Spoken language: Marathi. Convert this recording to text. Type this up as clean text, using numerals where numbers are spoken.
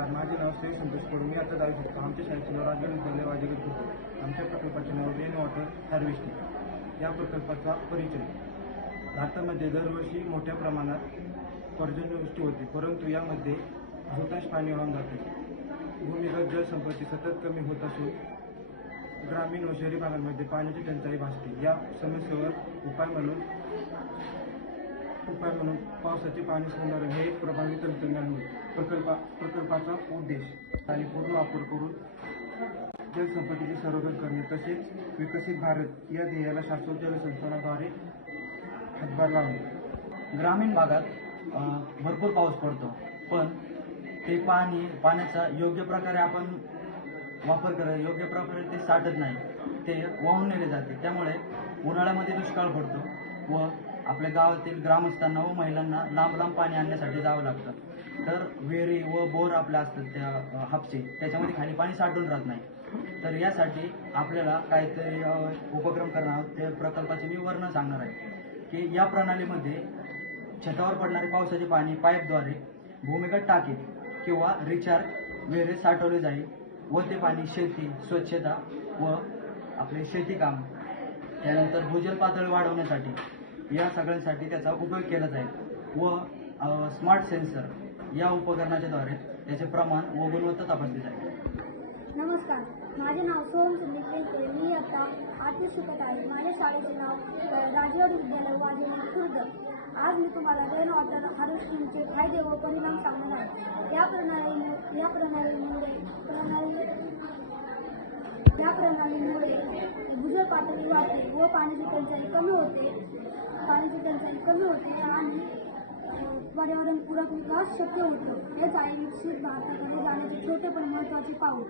नमस्कार, माझे नाव श्री संतोष कडू. मी आता जाऊ शकतो. आमच्या शाळेचे नाव राजगड विद्यालय वाजेगड होतो. आमच्या प्रकल्पाचे नाव रेन वॉटर हार्वेस्टिंग. या प्रकल्पाचा परिचय. भारतामध्ये दरवर्षी मोठ्या प्रमाणात पर्जन्यवृष्टी होते, परंतु यामध्ये बहुतांश पाणी वाहून जाते. भूमिगत जलसंपत्ती सतत कमी होत असून ग्रामीण व शहरी भागांमध्ये पाण्याची टंचाई भासते. या समस्येवर उपाय म्हणून पावसाचे पाणी संधारण हे एक प्रभावी तंत्रज्ञान होते. प्रकल्पाचा उद्देश आणि पूर्ण वापर करून जलसंपत्तीचे संरक्षण करणे तसेच विकसित भारत या ध्येयाला शाश्वत जलसंधारणाद्वारे हातभार लावणे. ग्रामीण भागात भरपूर पाऊस पडतो, पण ते पाण्याचा योग्य प्रकारे आपण वापर योग्य प्रकारे ते साठत नाही, ते वाहून नेले जाते. त्यामुळे उन्हाळ्यामध्ये दुष्काळ पडतो व आपल्या गावातील ग्रामस्थांना व महिलांना लांब लांब पाणी आणण्यासाठी जावं लागतं. तर विहिरी व बोर आपल्या असतात त्या हापसे, त्याच्यामध्ये खाली पाणी साठून राहत नाही. तर यासाठी आपल्याला काहीतरी उपक्रम करणार आहोत. त्या प्रकल्पाचे मी वर्णन सांगणार आहे की या प्रणालीमध्ये छतावर पडणारे पावसाचे पाणी पाईपद्वारे भूमिगत टाकीत किंवा रिचार्ज विहिरीत साठवले जाईल व ते पाणी शेती, स्वच्छता व आपले शेतीकाम, त्यानंतर भूजल पातळी वाढवण्यासाठी या सगळ्यांसाठी त्याचा उपयोग केला जाईल. व स्मार्ट सेन्सर या उपकरणाच्याद्वारे त्याचे प्रमाण व गुणवत्ता तपासली जाईल. नमस्कार, माझे नाव सोहम संदीप लेके. मी आता 8वी शिकत आहे. माझ्या शाळेचे नाव राजगड विद्यालय वाजेगड खुर्द. आज मी तुम्हाला रेन वॉटर हार्वेस्टिंगचे फायदे व परिणाम सांगणार आहे. या प्रणालीमुळे भूजल पातळी वाढते व पाण्याची टंचाई कमी होते आणि पर्यावरणपूरक विकास शक्य होतो. हेच आहे विकसित भारताकडे जाण्याचे छोटे पण महत्त्वाचे पाऊल.